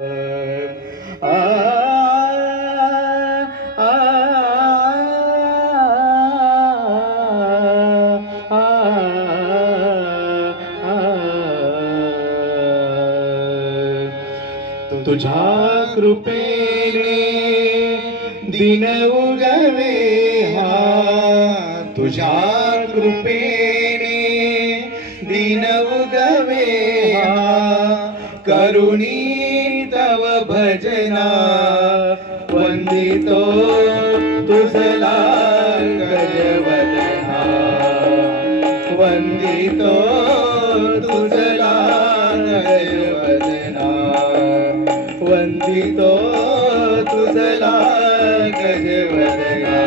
तुझ्या कृपेने दिन उगवे हा, तुझ्या कृपेने दिन उगवे हा, करुणी तव भजना वंदितो तुझला गजवदना, वंदितो तुझला गजवदना, वंदितो तुझला गजवदना.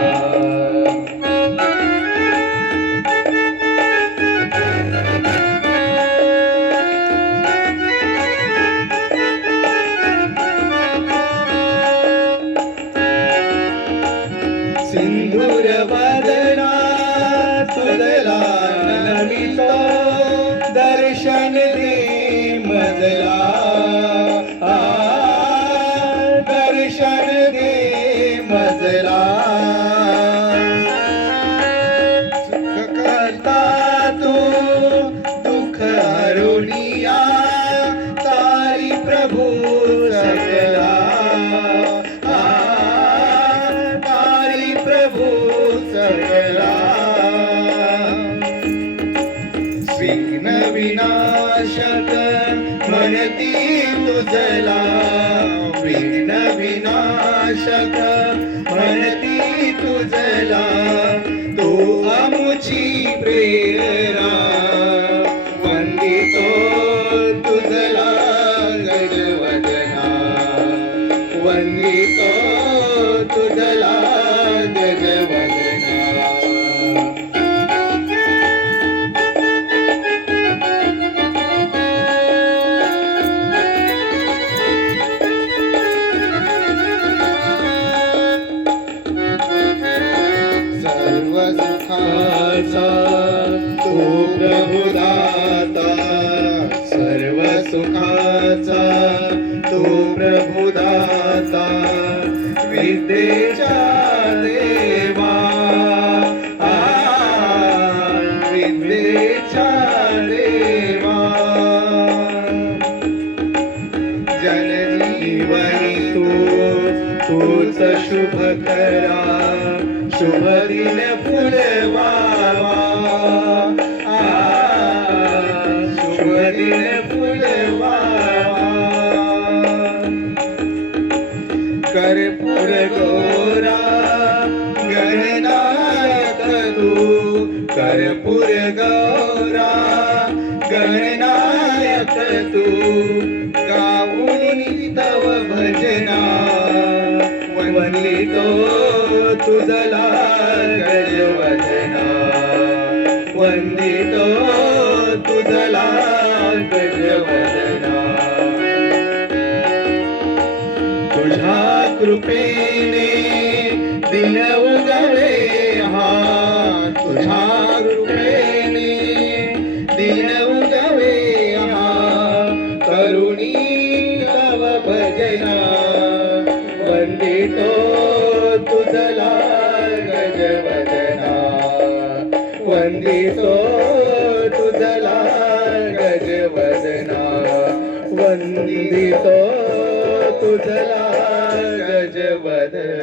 सिंधूर वदना तुझला नमितो, दर्शन दे मजला, दर्शन दे मजला. सुख करता तू दुःख हरुनिया, तारी प्रभू सकला, तारी प्रभू सकला. विघ्न विनाशक म्हणती तुझला, विघ्न विनाशक म्हणती तुझला, तू आमुची प्रेरणा, वंदितो तुझला गजवदना, वंदितो तुझला गजवदना. सर्व सुखाचा तू प्रभुदाता, सर्व सुखाचा तू प्रभुदाता, विद्येच्या देवा, विद्येच्या देवा. जनजीवनी तूच शुभ करा, शुभ दिन फुलवावा, शुभ दिन फुलवावा. कर्पूर गौरा गणनायक तू, कर्पूर गौरा गणनायक तू, गाऊनी तव भजना, वंदितो तुझला गजवदना, वंदितो तुझला गजवदना. तुझ्या कृपेने दिन उगवे हा, तुझ्या कृपेने दिन उगवे हा, करुणी तव भजना, वंदितो तुझला गजवदना, वंदितो तुझला गजवदना, वंदितो तुझला गजवदना.